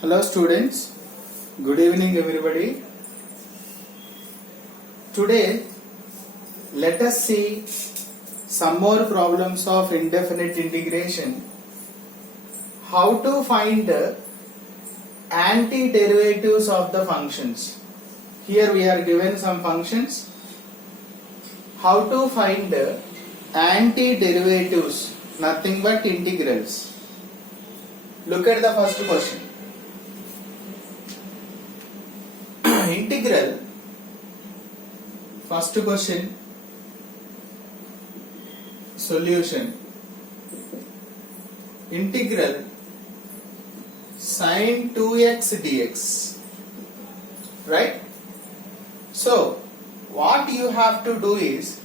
Hello students, good evening everybody. Today let us see some more problems of indefinite integration. How to find the antiderivatives of the functions. Here we are given some functions. How to find the antiderivatives, nothing but integrals. Look at the first question. Integral, first question, solution. Integral sin 2x dx, right? So what you have to do is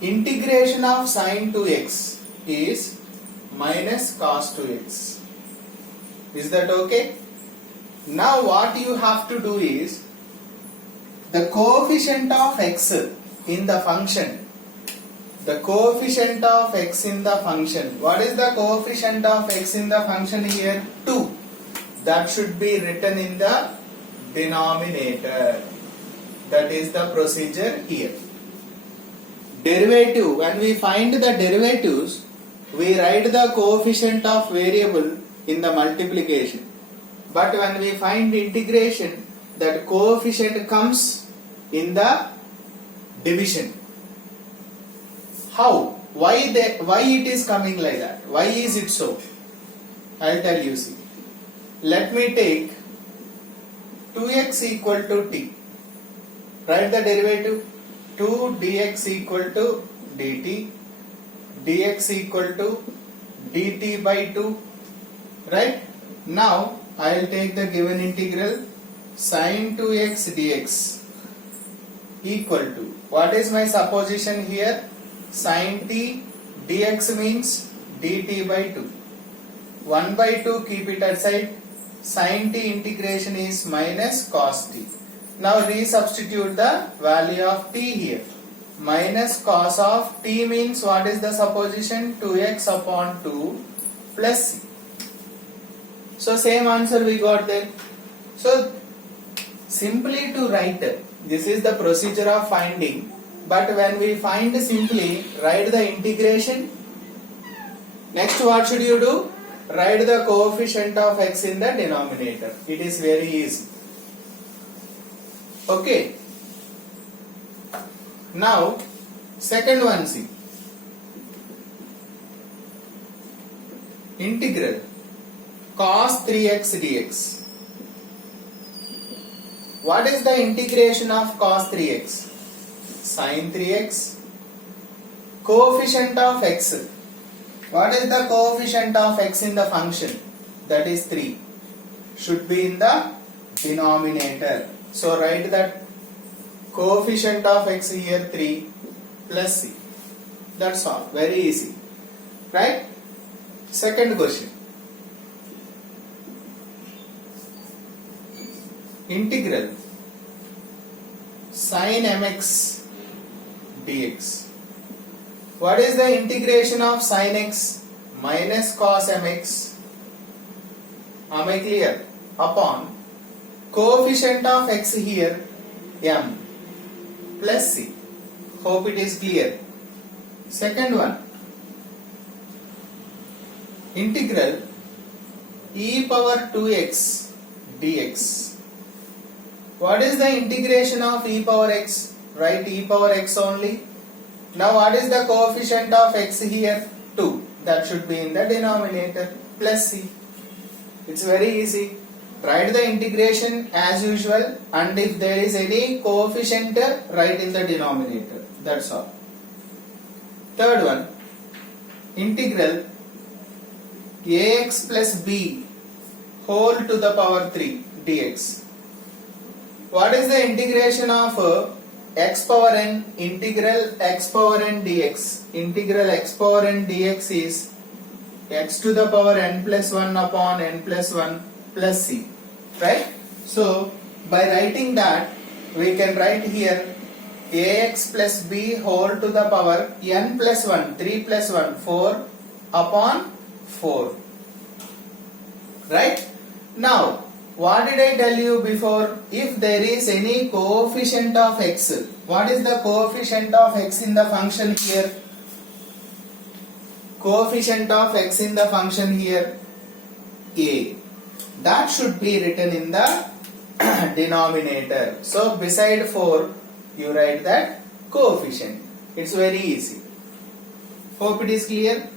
integration of sin 2x is minus cos 2x. Is that okay? Now what you have to do is the coefficient of x in the function. The coefficient of x in the function. What is the coefficient of x in the function here? 2. That should be written in the denominator. That is the procedure here. Derivative. When we find the derivatives, we write the coefficient of variable in the multiplication. But when we find integration, that coefficient comes in the division. How? Why it is coming like that? Why is it so? I'll tell you. See. Let me take 2x equal to t. Write the derivative. 2 dx equal to dt. Dx equal to dt by 2. Right? Now I will take the given integral sin 2x dx equal to, what is my supposition here? Sin t dx means dt by 2. 1 by 2 keep it aside. Sin t integration is minus cos t. Now resubstitute the value of t here. Minus cos of t means what is the supposition? 2x upon 2 plus c. So same answer we got there. So simply to write, this is the procedure of finding, but when we find, simply write the integration. Next what should you do? Write the coefficient of x in the denominator. It is very easy. Okay. Now second one, see. Integral cos 3x dx. What is the integration of cos 3x? Sin 3x. Coefficient of x. What is the coefficient of x in the function? That is 3. Should be in the denominator. So write that coefficient of x here 3 plus c. That's all. Very easy. Right? Second question. Integral sin mx dx. What is the integration of sin x? Minus cos mx. Am I clear? Upon coefficient of x here m plus c. Hope it is clear. Second one. Integral e power 2x dx. What is the integration of e power x? Write e power x only. Now what is the coefficient of x here? 2. That should be in the denominator plus c. It's very easy. Write the integration as usual, and if there is any coefficient, write in the denominator. That's all. Third one. Integral ax plus b whole to the power 3 dx. What is the integration of x power n? Integral x power n dx. Integral x power n dx is x to the power n plus 1 upon n plus 1 plus c. Right? So by writing that, we can write here ax plus b whole to the power n plus 1, 3 plus 1, 4 upon 4. Right? Now, what did I tell you before? If there is any coefficient of x, what is the coefficient of x in the function here? Coefficient of x in the function here, a. That should be written in the denominator. So beside 4, you write that coefficient. It's very easy. Hope it is clear.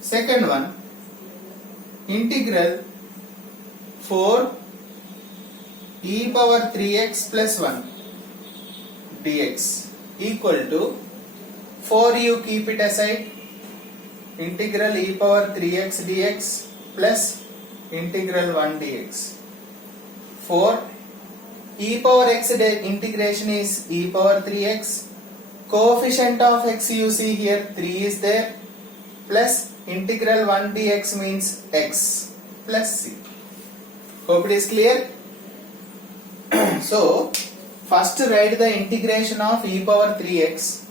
Second one, integral 4 e power 3x plus 1 dx equal to 4, you keep it aside, integral e power 3x dx plus integral 1 dx. 4 e power x integration is e power 3x, coefficient of x you see here 3 is there, plus integral 1 dx means x plus c. Hope it is clear. So first write the integration of e power 3x.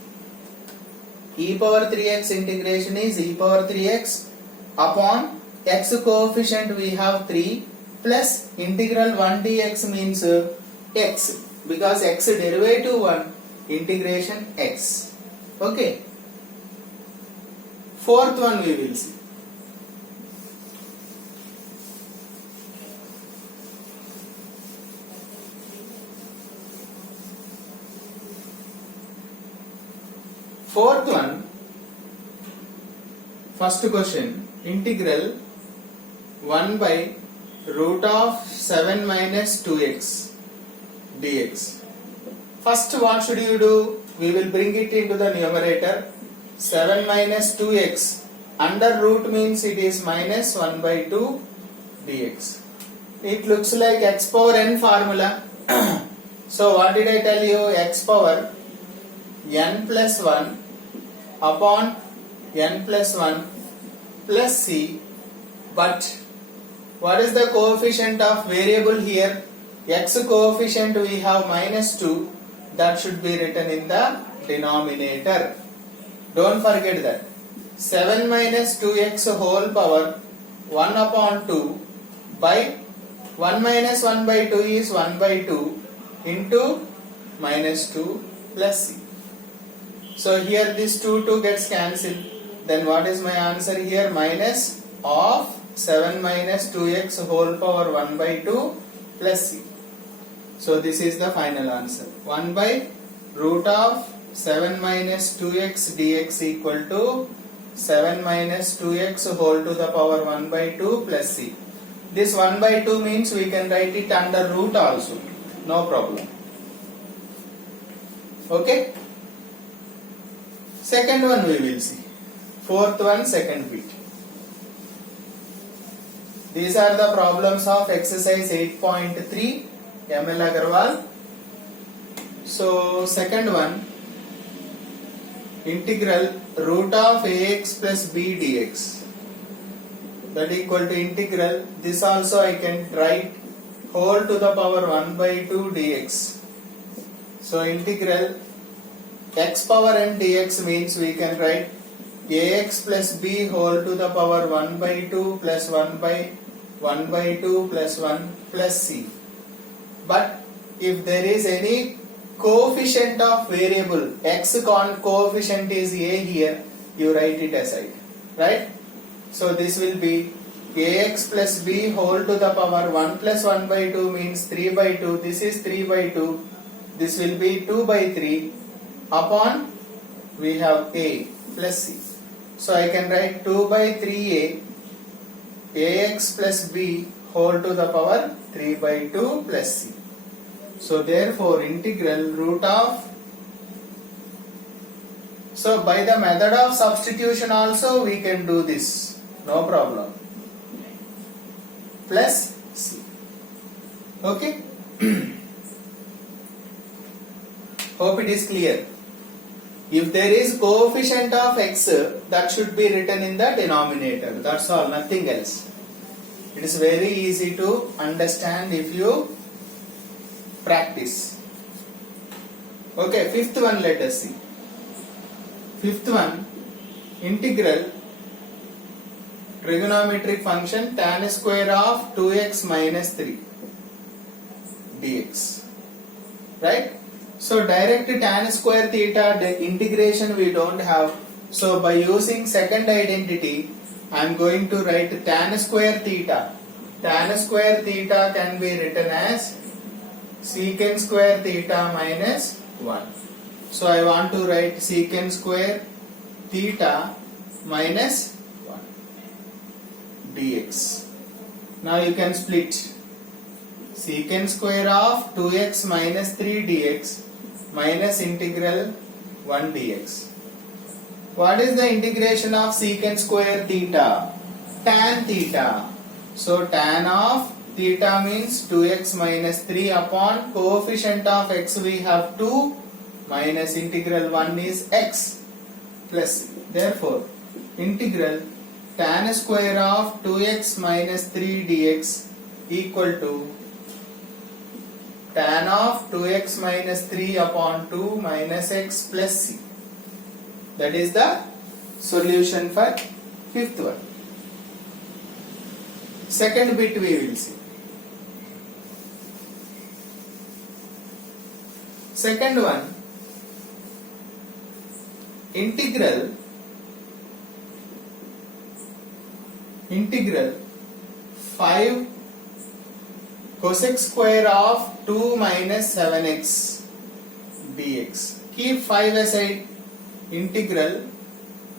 E power 3x integration is e power 3x upon x coefficient we have 3 plus integral 1 dx means x, because x derivative 1, integration x. Okay. Fourth one we will see. Fourth one, first question, integral 1 by root of 7 minus 2x dx. First what should you do? We will bring it into the numerator. 7 minus 2x under root means it is minus 1 by 2 dx. It looks like x power n formula. So what did I tell you? X power n plus 1 upon n plus 1 plus c, but what is the coefficient of variable here? X coefficient we have minus 2, that should be written in the denominator. Don't forget that. 7 minus 2x whole power 1 upon 2 by 1 minus 1 by 2 is 1 by 2 into minus 2 plus c. So here this 2 gets cancelled. Then what is my answer here? Minus of 7 minus 2x whole power 1 by 2 plus c. So this is the final answer. 1 by root of 7 minus 2x dx equal to 7 minus 2x whole to the power 1 by 2 plus c. This 1 by 2 means we can write it under root also. No problem. Okay. Second one we will see. Fourth one, second bit. These are the problems of exercise 8.3 ML Agarwal. So second one, integral root of ax plus b dx, that equal to integral, this also I can write whole to the power 1 by 2 dx. So integral x power n dx means we can write ax plus b whole to the power 1 by 2 plus 1 by 2 plus 1 plus c. But if there is any coefficient of variable, x coefficient is a here, you write it aside, right? So this will be ax plus b whole to the power 1 plus 1 by 2 means 3 by 2, this is 3 by 2, this will be 2 by 3 upon we have a plus c. So I can write 2 by 3a ax plus b whole to the power 3 by 2 plus c. So therefore integral root of, so by the method of substitution also we can do this, no problem, plus c. Okay. Hope it is clear. If there is coefficient of x, that should be written in the denominator. That's all, nothing else. It is very easy to understand if you practice. Okay, fifth one let us see. Fifth one, integral trigonometric function tan square of 2x minus 3 dx, right? So direct tan square theta, the integration we don't have. So by using second identity, I am going to write tan square theta. Tan square theta can be written as secant square theta minus 1. So I want to write secant square theta minus 1 dx. Now you can split secant square of 2x minus 3 dx minus integral 1 dx. What is the integration of secant square theta? Tan theta. So tan of theta means 2x minus 3 upon coefficient of x we have 2 minus integral 1 is x plus. Therefore integral tan square of 2x minus 3 dx equal to tan of 2x minus 3 upon 2 minus x plus c. That is the solution for fifth one. Second bit we will see. Second one, integral 5 cosec square of 2 minus 7x dx. Keep 5 aside. Integral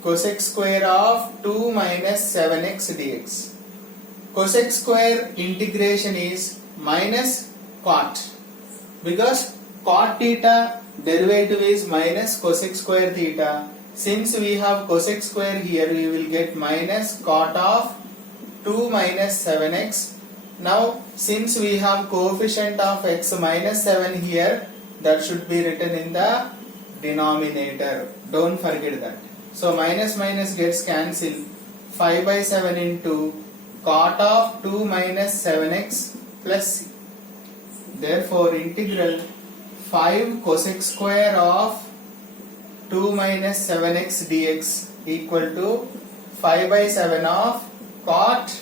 cosec square of 2 minus 7x dx. Cosec square integration is minus cot, because cot theta derivative is minus cosec square theta. Since we have cosec square here, we will get minus cot of 2 minus 7x. Now since we have coefficient of x minus 7 here, that should be written in the denominator. Don't forget that. So minus minus gets cancelled. 5 by 7 into cot of 2 minus 7x plus c. Therefore integral 5 cosec square of 2 minus 7x dx equal to 5 by 7 of cot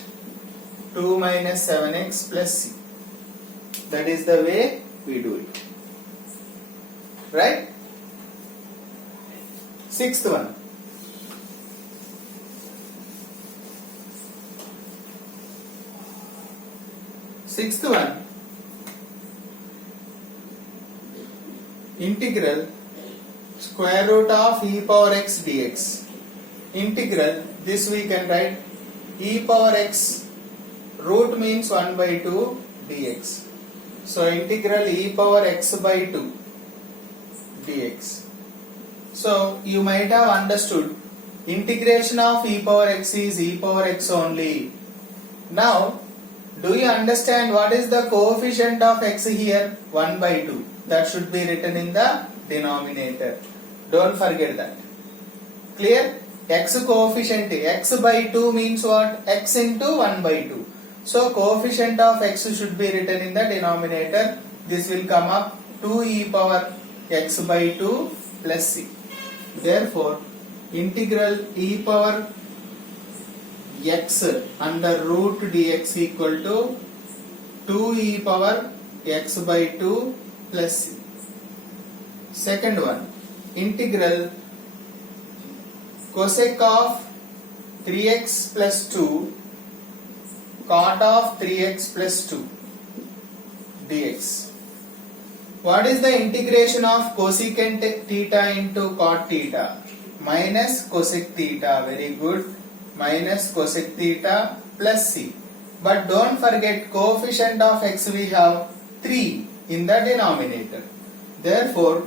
2 minus 7x plus c. That is the way we do it. Right? Sixth one. Sixth one. Integral square root of e power x dx. Integral, this we can write e power x, root means 1 by 2 dx. So integral e power x by 2 dx. So you might have understood integration of e power x is e power x only. Now do you understand what is the coefficient of x here? 1 by 2. That should be written in the denominator. Don't forget that. Clear? X coefficient, x by 2 means what? X into 1 by 2. So coefficient of x should be written in the denominator. This will come up 2 e power x by 2 plus c. Therefore integral e power x under root dx equal to 2 e power x by 2 plus c. Second one, integral cosec of 3x plus 2 cot of 3x plus 2 dx. What is the integration of cosecant theta into cot theta? Minus cosec theta. Very good. Minus cosec theta plus c. But don't forget coefficient of x we have 3 in the denominator. Therefore,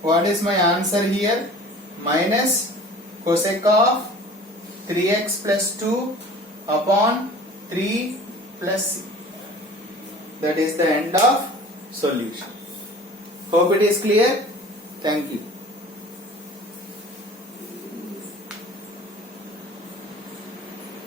what is my answer here? Minus cosec of 3x plus 2 upon 3 plus c. That is the end of solution. Hope it is clear. Thank you.